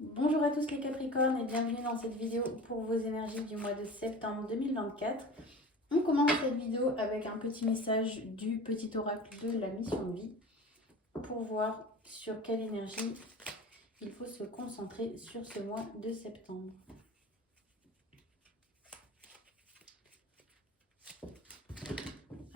Bonjour à tous les Capricornes et bienvenue dans cette vidéo pour vos énergies du mois de septembre 2024. On commence cette vidéo avec un petit message du petit oracle de la mission de vie pour voir sur quelle énergie il faut se concentrer sur ce mois de septembre.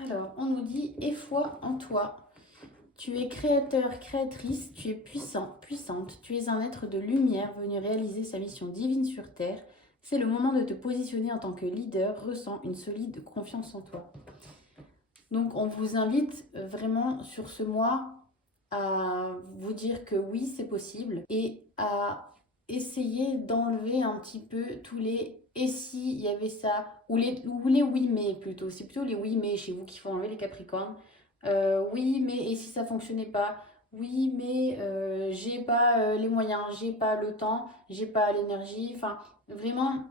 Alors, on nous dit « Aie foi en toi ». Tu es créateur, créatrice, tu es puissant, puissante, tu es un être de lumière venu réaliser sa mission divine sur Terre. C'est le moment de te positionner en tant que leader, ressens une solide confiance en toi. Donc on vous invite vraiment sur ce mois à vous dire que oui, c'est possible et à essayer d'enlever un petit peu tous les et si il y avait ça, ou les oui mais plutôt, c'est plutôt les oui mais chez vous qui font enlever les Capricornes. Oui, mais et si ça fonctionnait pas? Oui, mais j'ai pas les moyens, j'ai pas le temps, j'ai pas l'énergie. Enfin, vraiment,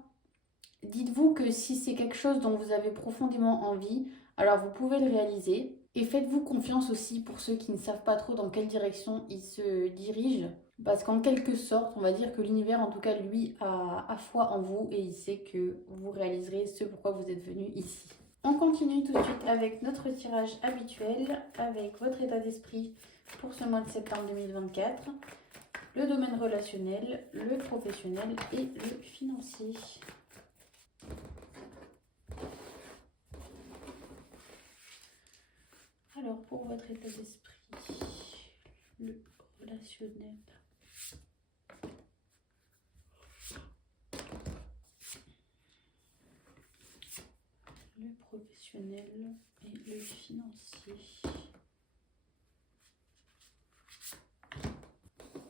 dites-vous que si c'est quelque chose dont vous avez profondément envie, alors vous pouvez le réaliser. Et faites-vous confiance aussi pour ceux qui ne savent pas trop dans quelle direction ils se dirigent. Parce qu'en quelque sorte, on va dire que l'univers, en tout cas, lui, a foi en vous et il sait que vous réaliserez ce pourquoi vous êtes venu ici. On continue tout de suite avec notre tirage habituel, avec votre état d'esprit pour ce mois de septembre 2024, le domaine relationnel, le professionnel et le financier. Alors, pour votre état d'esprit, le relationnel. Le professionnel et le financier.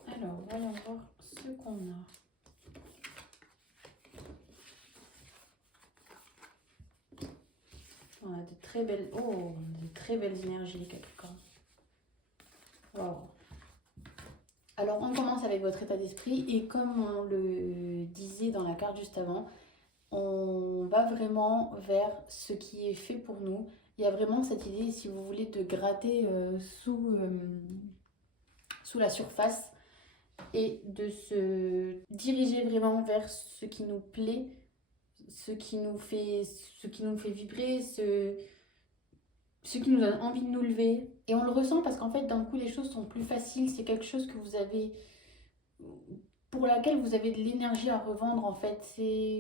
Alors, voyons voir ce qu'on a. On a de très belles énergies, les Capricornes. Wow. Alors, on commence avec votre état d'esprit et comme on le disait dans la carte juste avant, on va vraiment vers ce qui est fait pour nous. Il y a vraiment cette idée, si vous voulez, de gratter sous la surface et de se diriger vraiment vers ce qui nous plaît, ce qui nous fait vibrer, ce qui nous donne envie de nous lever. Et on le ressent parce qu'en fait, d'un coup, les choses sont plus faciles. C'est quelque chose que vous avez, pour laquelle vous avez de l'énergie à revendre en fait.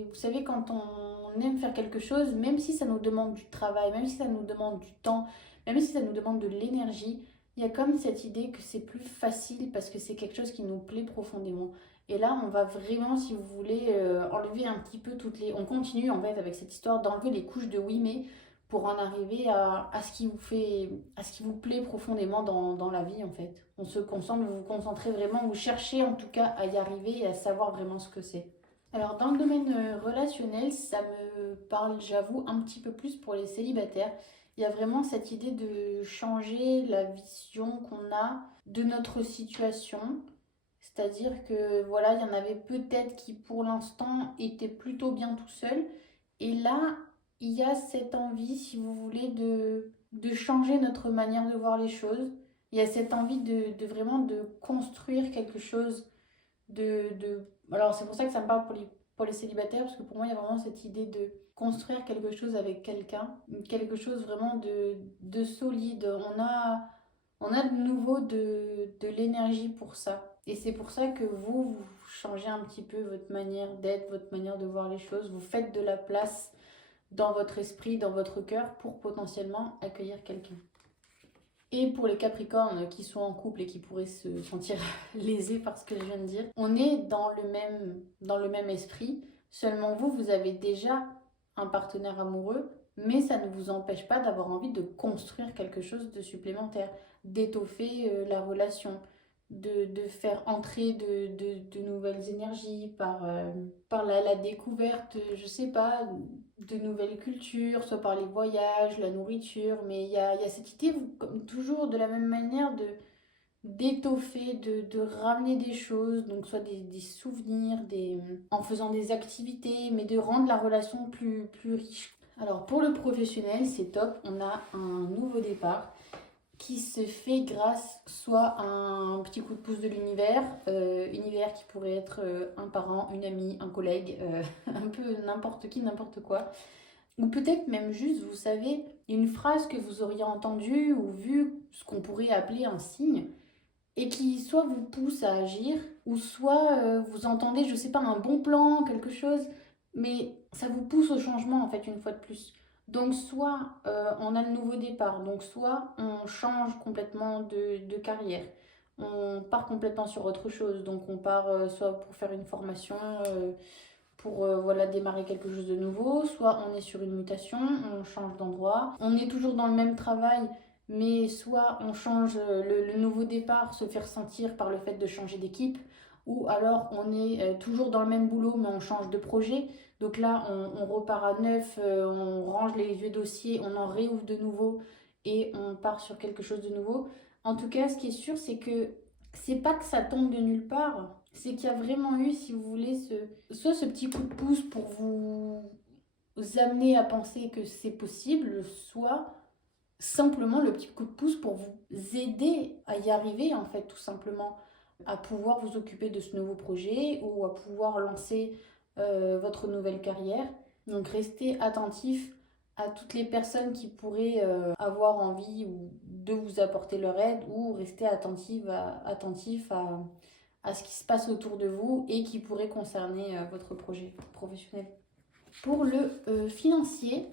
Vous savez, quand on aime faire quelque chose, même si ça nous demande du travail, même si ça nous demande du temps, même si ça nous demande de l'énergie, il y a comme cette idée que c'est plus facile parce que c'est quelque chose qui nous plaît profondément. Et là, on va vraiment, si vous voulez, enlever un petit peu toutes les... On continue en fait avec cette histoire d'enlever les couches de oui mais pour en arriver à ce qui vous fait, à ce qui vous plaît profondément dans la vie en fait. On se concentre, vous vous concentrez vraiment, vous cherchez en tout cas à y arriver et à savoir vraiment ce que c'est. Alors dans le domaine relationnel, ça me parle, j'avoue, un petit peu plus pour les célibataires. Il y a vraiment cette idée de changer la vision qu'on a de notre situation. C'est-à-dire que voilà, il y en avait peut-être qui pour l'instant étaient plutôt bien tout seuls. Et là, il y a cette envie, si vous voulez, de changer notre manière de voir les choses. Il y a cette envie de vraiment de construire quelque chose Alors c'est pour ça que ça me parle pour les célibataires, parce que pour moi, il y a vraiment cette idée de construire quelque chose avec quelqu'un, quelque chose vraiment de solide. On a de nouveau de l'énergie pour ça. Et c'est pour ça que vous changez un petit peu votre manière d'être, votre manière de voir les choses. Vous faites de la place dans votre esprit, dans votre cœur, pour potentiellement accueillir quelqu'un. Et pour les Capricornes qui sont en couple et qui pourraient se sentir lésés par ce que je viens de dire, on est dans le même esprit. Seulement vous, vous avez déjà un partenaire amoureux, mais ça ne vous empêche pas d'avoir envie de construire quelque chose de supplémentaire, d'étoffer la relation, de faire entrer de nouvelles énergies par la découverte, je sais pas, de nouvelles cultures, soit par les voyages, la nourriture, mais il y a cette idée, comme toujours, de la même manière, d'étoffer, de ramener des choses, donc soit des souvenirs, en faisant des activités, mais de rendre la relation plus riche. Alors pour le professionnel, c'est top, on a un nouveau départ. qui se fait grâce soit à un petit coup de pouce de l'univers, univers qui pourrait être un parent, une amie, un collègue, un peu n'importe qui, n'importe quoi. Ou peut-être même juste, vous savez, une phrase que vous auriez entendue ou vu, ce qu'on pourrait appeler un signe, et qui soit vous pousse à agir, ou soit vous entendez, je sais pas, un bon plan, quelque chose, mais ça vous pousse au changement en fait une fois de plus. Donc soit on a le nouveau départ, donc soit on change complètement de carrière, on part complètement sur autre chose, donc on part soit pour faire une formation, pour voilà, démarrer quelque chose de nouveau, soit on est sur une mutation, on change d'endroit, on est toujours dans le même travail, mais soit on change, le nouveau départ se fait ressentir par le fait de changer d'équipe, ou alors on est toujours dans le même boulot, mais on change de projet. Donc là, on repart à neuf, on range les vieux dossiers, on en réouvre de nouveau et on part sur quelque chose de nouveau. En tout cas, ce qui est sûr, c'est que c'est pas que ça tombe de nulle part, c'est qu'il y a vraiment eu, si vous voulez, soit ce petit coup de pouce pour vous amener à penser que c'est possible, soit simplement le petit coup de pouce pour vous aider à y arriver, en fait, tout simplement, à pouvoir vous occuper de ce nouveau projet ou à pouvoir lancer votre nouvelle carrière. Donc restez attentif à toutes les personnes qui pourraient avoir envie ou de vous apporter leur aide, ou restez attentif à ce qui se passe autour de vous et qui pourrait concerner votre projet professionnel. Pour le financier,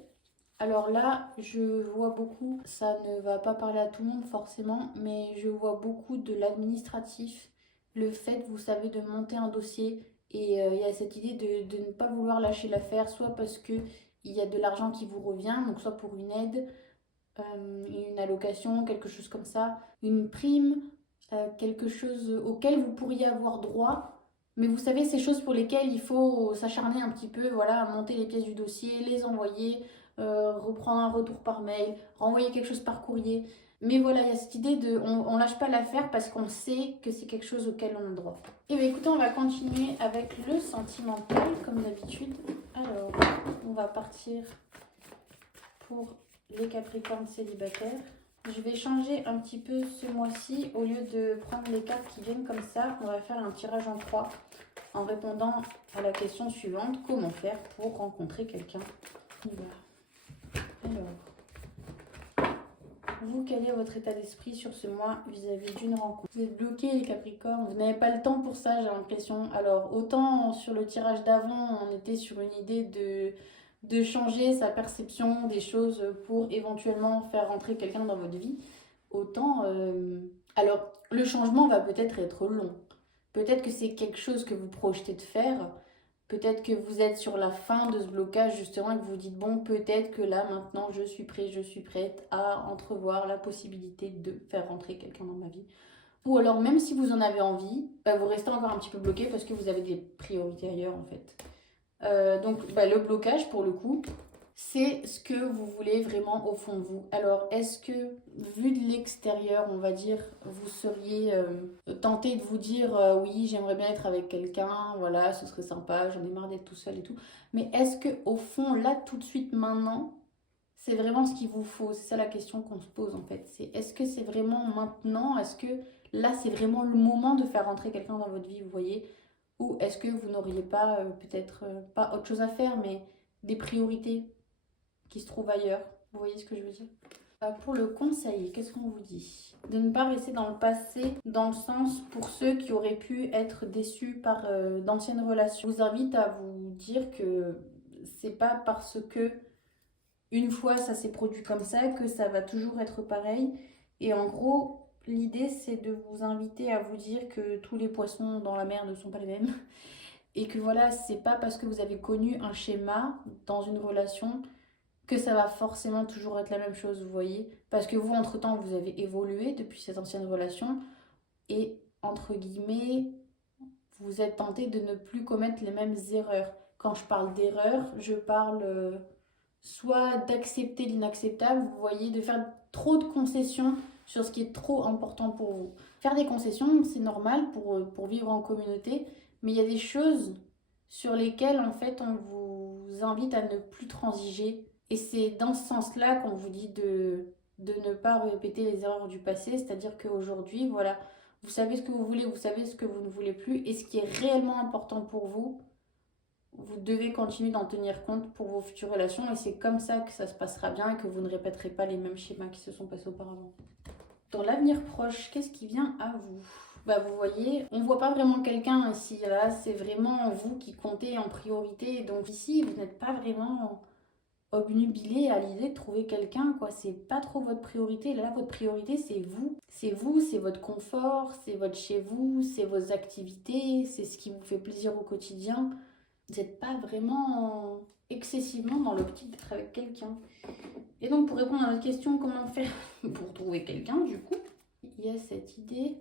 alors là, je vois beaucoup, ça ne va pas parler à tout le monde forcément, mais je vois beaucoup de l'administratif, le fait, vous savez, de monter un dossier, et il y a cette idée de ne pas vouloir lâcher l'affaire, soit parce que il y a de l'argent qui vous revient, donc soit pour une aide, une allocation, quelque chose comme ça, une prime, quelque chose auquel vous pourriez avoir droit. Mais vous savez, ces choses pour lesquelles il faut s'acharner un petit peu, voilà, à monter les pièces du dossier, les envoyer, reprendre un retour par mail, renvoyer quelque chose par courrier. Mais voilà, il y a cette idée de on lâche pas l'affaire parce qu'on sait que c'est quelque chose auquel on a droit. Et bien écoutez, on va continuer avec le sentimental, comme d'habitude. Alors, on va partir pour les Capricornes célibataires. Je vais changer un petit peu ce mois-ci. Au lieu de prendre les cartes qui viennent comme ça, on va faire un tirage en croix en répondant à la question suivante. Comment faire pour rencontrer quelqu'un? Alors, vous, quel est votre état d'esprit sur ce mois vis-à-vis d'une rencontre? Vous êtes bloqué les Capricornes, vous n'avez pas le temps pour ça, j'ai l'impression. Alors, autant sur le tirage d'avant, on était sur une idée de changer sa perception des choses pour éventuellement faire rentrer quelqu'un dans votre vie, autant... Alors, le changement va peut-être être long. Peut-être que c'est quelque chose que vous projetez de faire. Peut-être que vous êtes sur la fin de ce blocage justement et que vous dites, bon, peut-être que là, maintenant, je suis prêt, je suis prête à entrevoir la possibilité de faire rentrer quelqu'un dans ma vie. Ou alors, même si vous en avez envie, bah, vous restez encore un petit peu bloqué parce que vous avez des priorités ailleurs en fait. Donc le blocage pour le coup, c'est ce que vous voulez vraiment au fond de vous. Alors est-ce que vu de l'extérieur, on va dire, vous seriez tenté de vous dire oui, j'aimerais bien être avec quelqu'un, voilà, ce serait sympa, j'en ai marre d'être tout seul et tout. Mais est-ce que au fond, là, tout de suite, maintenant, c'est vraiment ce qu'il vous faut? C'est ça la question qu'on se pose en fait. C'est est-ce que c'est vraiment maintenant? Est-ce que là, c'est vraiment le moment de faire rentrer quelqu'un dans votre vie, vous voyez? Ou est-ce que vous n'auriez pas peut-être pas autre chose à faire, mais des priorités qui se trouvent ailleurs? Vous voyez ce que je veux dire? Pour le conseil, qu'est-ce qu'on vous dit? De ne pas rester dans le passé, dans le sens pour ceux qui auraient pu être déçus par d'anciennes relations. Je vous invite à vous dire que c'est pas parce que une fois ça s'est produit comme ça que ça va toujours être pareil. Et en gros, l'idée c'est de vous inviter à vous dire que tous les poissons dans la mer ne sont pas les mêmes. Et que voilà, c'est pas parce que vous avez connu un schéma dans une relation que ça va forcément toujours être la même chose, vous voyez. Parce que vous, entre-temps, vous avez évolué depuis cette ancienne relation et, entre guillemets, vous êtes tenté de ne plus commettre les mêmes erreurs. Quand je parle d'erreurs, je parle soit d'accepter l'inacceptable, vous voyez, de faire trop de concessions sur ce qui est trop important pour vous. Faire des concessions, c'est normal pour vivre en communauté, mais il y a des choses sur lesquelles, en fait, on vous invite à ne plus transiger. Et c'est dans ce sens-là qu'on vous dit de ne pas répéter les erreurs du passé, c'est-à-dire qu'aujourd'hui, voilà, vous savez ce que vous voulez, vous savez ce que vous ne voulez plus, et ce qui est réellement important pour vous, vous devez continuer d'en tenir compte pour vos futures relations, et c'est comme ça que ça se passera bien et que vous ne répéterez pas les mêmes schémas qui se sont passés auparavant. Dans l'avenir proche, qu'est-ce qui vient à vous? Bah, vous voyez, on ne voit pas vraiment quelqu'un ici. Là, c'est vraiment vous qui comptez en priorité. Donc ici, vous n'êtes pas vraiment obnubilé à l'idée de trouver quelqu'un, quoi. C'est pas trop votre priorité. Là, votre priorité, c'est vous. C'est vous, c'est votre confort, c'est votre chez vous, c'est vos activités, c'est ce qui vous fait plaisir au quotidien. Vous n'êtes pas vraiment excessivement dans l'optique d'être avec quelqu'un. Et donc, pour répondre à notre question, comment faire pour trouver quelqu'un, du coup, il y a cette idée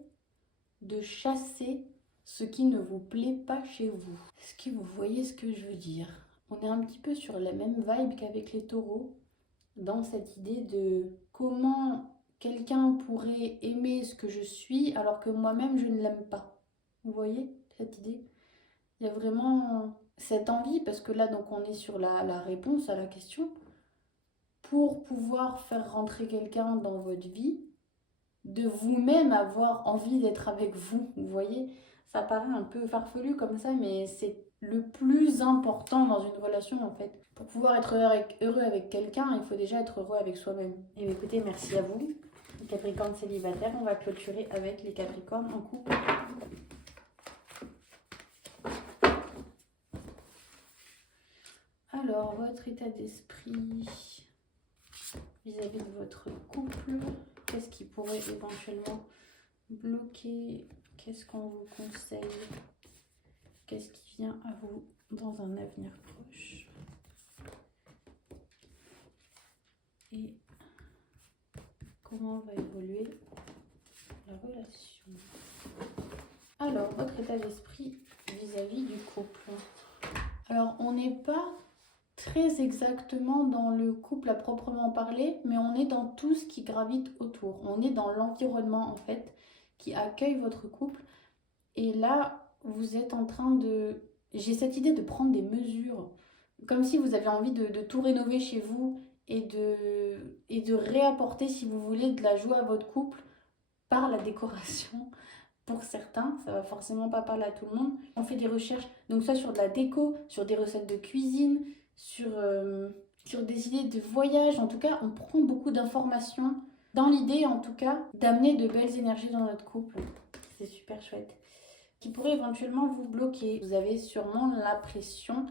de chasser ce qui ne vous plaît pas chez vous. Est-ce que vous voyez ce que je veux dire? On est un petit peu sur la même vibe qu'avec les taureaux, dans cette idée de comment quelqu'un pourrait aimer ce que je suis alors que moi-même je ne l'aime pas. Vous voyez cette idée? Il y a vraiment cette envie, parce que là, donc, on est sur la réponse à la question. Pour pouvoir faire rentrer quelqu'un dans votre vie, de vous-même avoir envie d'être avec vous. Vous voyez, ça paraît un peu farfelu comme ça, mais c'est le plus important dans une relation en fait. Pour pouvoir être heureux avec quelqu'un, il faut déjà être heureux avec soi-même. Et écoutez, merci à vous, les Capricornes célibataires. On va clôturer avec les Capricornes en couple. Alors, votre état d'esprit vis-à-vis de votre couple, qu'est-ce qui pourrait éventuellement bloquer? Qu'est-ce qu'on vous conseille? Qu'est-ce qui vient à vous dans un avenir proche? Et comment va évoluer la relation? Alors, votre état d'esprit vis-à-vis du couple. Alors, on n'est pas très exactement dans le couple à proprement parler, mais on est dans tout ce qui gravite autour. On est dans l'environnement en fait qui accueille votre couple. Et là, vous êtes en train de... J'ai cette idée de prendre des mesures, comme si vous avez envie de tout rénover chez vous et de réapporter, si vous voulez, de la joie à votre couple par la décoration. Pour certains, ça va forcément pas parler à tout le monde. On fait des recherches, donc ça sur de la déco, sur des recettes de cuisine, sur des idées de voyage. En tout cas, on prend beaucoup d'informations dans l'idée, en tout cas, d'amener de belles énergies dans notre couple. C'est super chouette. Qui pourrait éventuellement vous bloquer. Vous avez sûrement l'impression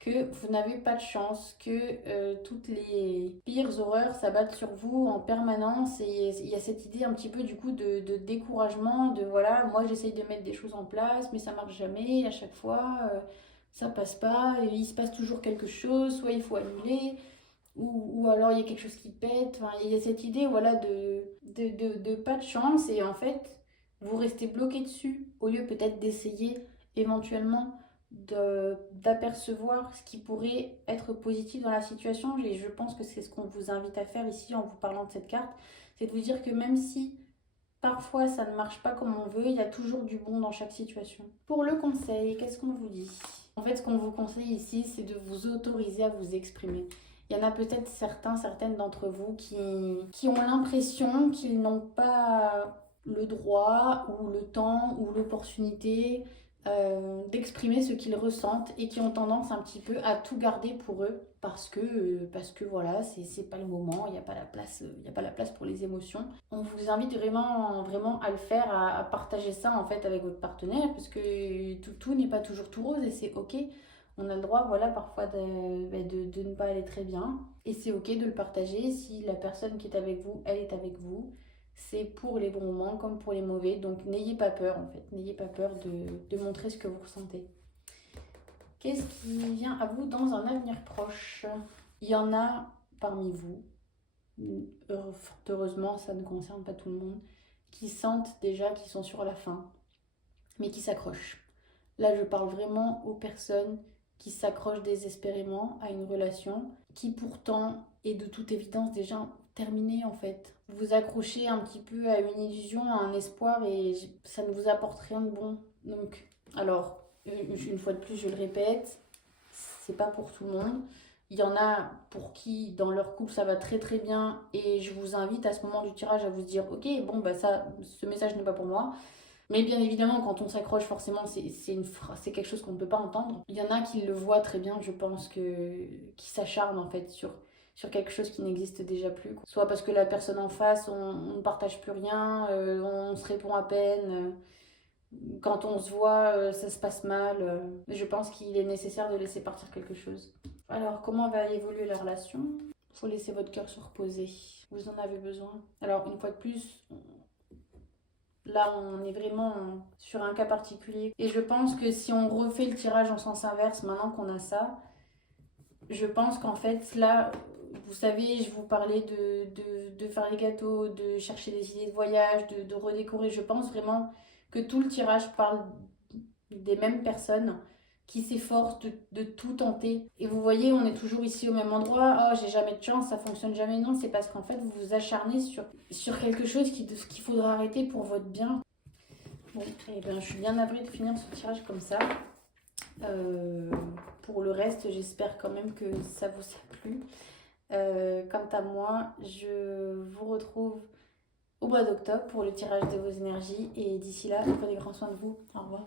que vous n'avez pas de chance, que toutes les pires horreurs s'abattent sur vous en permanence, et il y a cette idée un petit peu du coup de découragement, de voilà, moi j'essaye de mettre des choses en place, mais ça marche jamais, à chaque fois ça passe pas, et il se passe toujours quelque chose, soit il faut annuler, ou alors il y a quelque chose qui pète, enfin, il y a cette idée voilà, de pas de chance, et en fait vous restez bloqué dessus, au lieu peut-être d'essayer éventuellement d'apercevoir ce qui pourrait être positif dans la situation. Et je pense que c'est ce qu'on vous invite à faire ici en vous parlant de cette carte, c'est de vous dire que même si parfois ça ne marche pas comme on veut, il y a toujours du bon dans chaque situation. Pour le conseil, qu'est-ce qu'on vous dit? En fait, ce qu'on vous conseille ici, c'est de vous autoriser à vous exprimer. Il y en a peut-être certaines d'entre vous qui ont l'impression qu'ils n'ont pas le droit ou le temps ou l'opportunité d'exprimer ce qu'ils ressentent, et qui ont tendance un petit peu à tout garder pour eux parce que voilà, c'est pas le moment, il n'y a pas la place, il n'y a pas la place pour les émotions. On vous invite vraiment à le faire, à partager ça en fait avec votre partenaire, parce que tout n'est pas toujours tout rose, et c'est ok. On a le droit, voilà, parfois de ne pas aller très bien, et c'est ok de le partager. Si la personne qui est avec vous, elle est avec vous, c'est pour les bons moments comme pour les mauvais. Donc n'ayez pas peur en fait, n'ayez pas peur de montrer ce que vous ressentez. Qu'est-ce qui vient à vous dans un avenir proche? Il y en a parmi vous, heureusement ça ne concerne pas tout le monde, qui sentent déjà qu'ils sont sur la fin, mais qui s'accrochent. Là je parle vraiment aux personnes qui s'accrochent désespérément à une relation qui pourtant est de toute évidence déjà terminée en fait. Vous vous accrochez un petit peu à une illusion, à un espoir, et ça ne vous apporte rien de bon. Donc, alors, une fois de plus, je le répète, c'est pas pour tout le monde. Il y en a pour qui, dans leur couple, ça va très très bien. Et je vous invite à ce moment du tirage à vous dire, ok, bon, bah ça, ce message n'est pas pour moi. Mais bien évidemment, quand on s'accroche, forcément, c'est quelque chose qu'on ne peut pas entendre. Il y en a qui le voient très bien, je pense, qui s'acharnent en fait sur quelque chose qui n'existe déjà plus. Soit parce que la personne en face, on ne partage plus rien, on se répond à peine. Quand on se voit, ça se passe mal. Je pense qu'il est nécessaire de laisser partir quelque chose. Alors, comment va évoluer la relation? Il faut laisser votre cœur se reposer. Vous en avez besoin. Alors, une fois de plus, là, on est vraiment sur un cas particulier. Et je pense que si on refait le tirage en sens inverse, maintenant qu'on a ça, je pense qu'en fait, là, vous savez, je vous parlais de faire les gâteaux, de chercher des idées de voyage, de redécorer. Je pense vraiment que tout le tirage parle des mêmes personnes qui s'efforcent de tout tenter. Et vous voyez, on est toujours ici au même endroit. Oh, j'ai jamais de chance, ça fonctionne jamais. Non, c'est parce qu'en fait, vous vous acharnez sur quelque chose qu'il faudra arrêter pour votre bien. Bon, et ben, je suis bien navrée de finir ce tirage comme ça. Pour le reste, j'espère quand même que ça vous a plu. Quant à moi, je vous retrouve au mois d'octobre pour le tirage de vos énergies. Et d'ici là, prenez grand soin de vous. Au revoir.